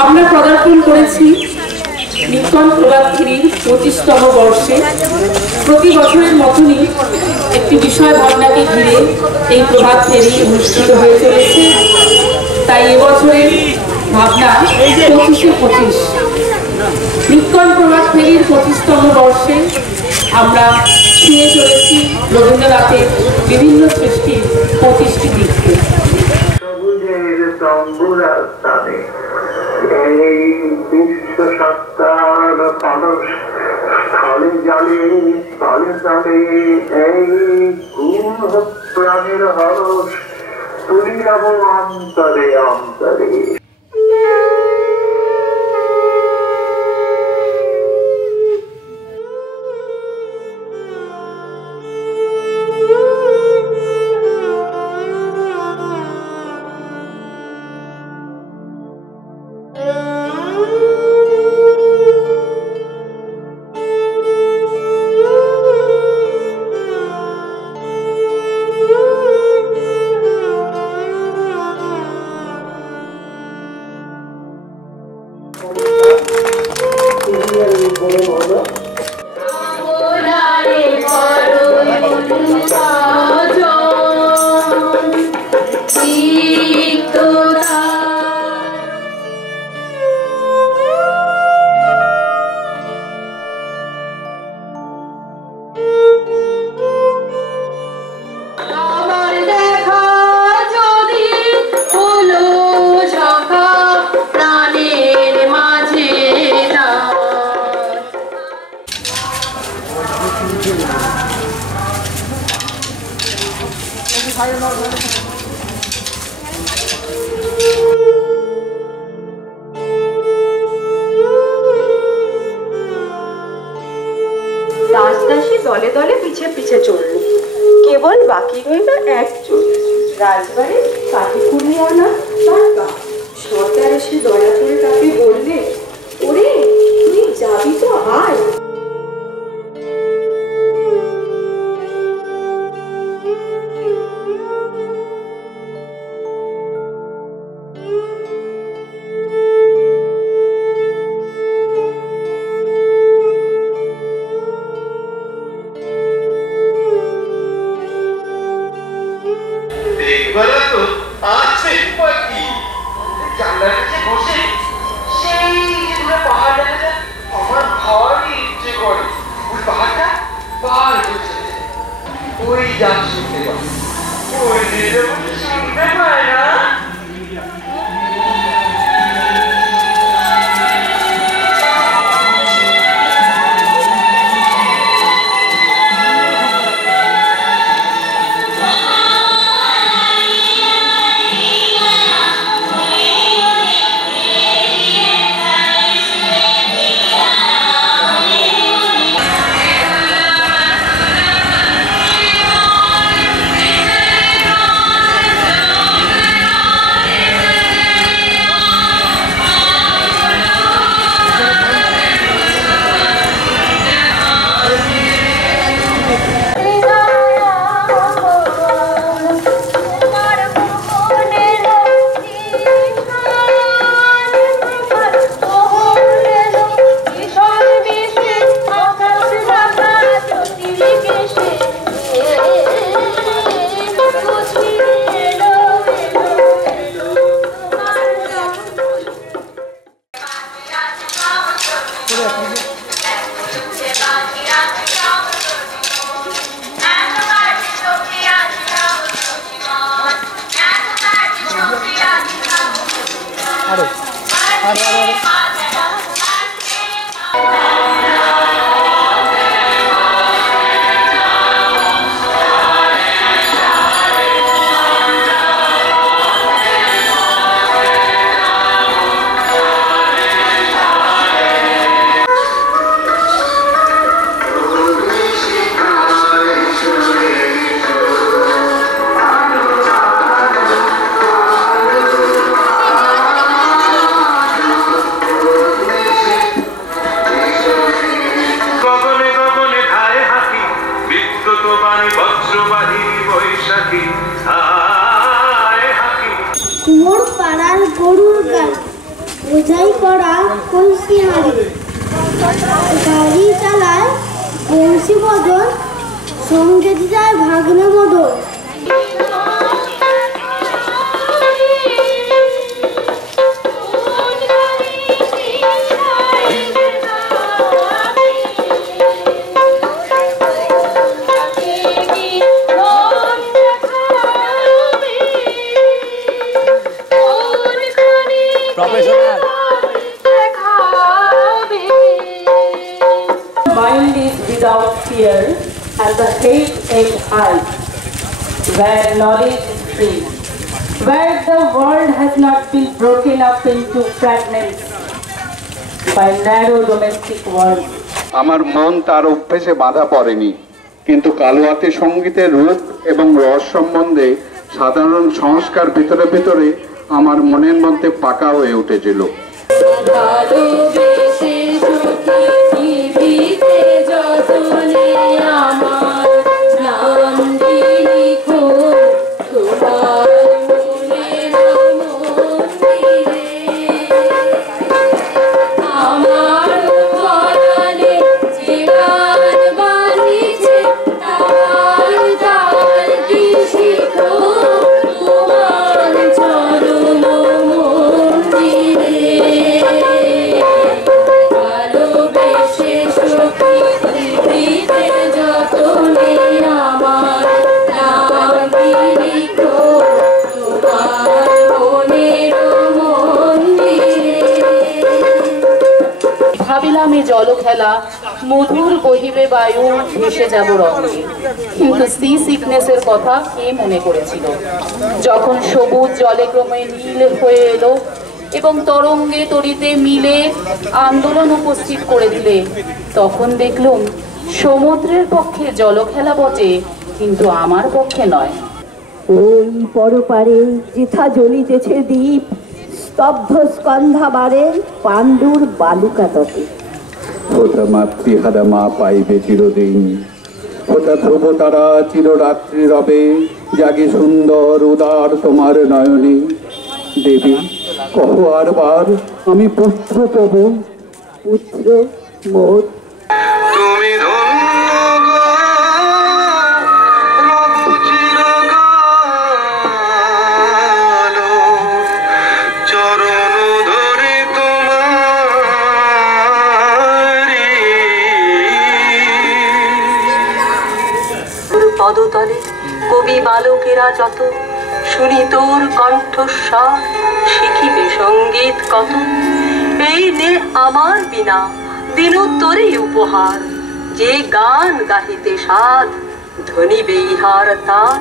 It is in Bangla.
আমরা পদার্পণ করেছি নিকন প্রভাত ফেরির 25তম বর্ষে। প্রতি বছরের মতনই একটি বিষয় ভাবনাকে ঘিরে এই প্রভাত ফেরি অনুষ্ঠিত হয়ে চলেছে। তাই এবছরের ভাবনা 25-25। নিকন প্রভাত ফেরির 25তম বর্ষে আমরা ছুঁয়ে চলেছি রবীন্দ্রনাথের বিভিন্ন সৃষ্টির 25টি দিককে। এই বিশ্ব সত্তার মানুষ স্থলে জলে স্থলে স্থলে এই প্রাণের হরস তুলি যাব অন্তরে অন্তরে। দাসদাসী দলে দলে পিছে পিছে চলল। কেবল বাকি রইল একজন, রাজবাড়ির কাঠি কুড়িয়ে আনা তার গা। সর্দার এসে দয়া করে তাকে বললে, ওরে তুই যাবি তো আয়। বোঝাই করা কলসি হাড়ি, গাড়ি চালায় বংশী বদল, সঙ্গে যায় ভাগ্নে বদল। Mind is without fear, and the head is high, where knowledge is free, where the world has not been broken up into fragments by narrow domestic walls. আমার মন তার অভ্যেসে বাধা পড়েনি, কিন্তু কালোয়াতি সঙ্গীতের রূপ এবং রস সম্বন্ধে সাধারণ সংস্কার ভিতরে ভিতরে আমার মনের মধ্যে পাকা হয়ে উঠেছিল। ভাবিলাম এই জল খেলা মধুর বহিবে বায়ু, ভেসে যাব রঙে, কিন্তু সি সিকনেসের কথা কে মনে করেছিল? যখন সবুজ জলে ক্রমে নীল হয়ে এলো এবং তরঙ্গে তরিতে মিলে আন্দোলন উপস্থিত করে দিলে, তখন দেখলুম সমুদ্রের পক্ষে জল খেলা বটে, কিন্তু আমার পক্ষে নয়। ওই পরপারে যেথা জ্বলিতেছে দ্বীপ, স্তব্ধ স্কন্ধাবারে পাণ্ডুর বালুকা তটে। ওটা মাতৃহারা মা পাইবে চিরদিন, ওটা ধ্রুব তারা চিররাত্রি রবে, জাগে সুন্দর উদার তোমার নয়নে। দেবী কহ আরবার আমি পুত্র পাব, পুত্র মোর। তুমি পদতলে কবি বালকেরা যত, শুনি তোর কণ্ঠস্বর, শিখিবে সঙ্গীত কত। এই নে আমার বিনা দিনোত্তরে উপহার, যে গান গাহিতে সাধ, ধনিবে ইহার তার।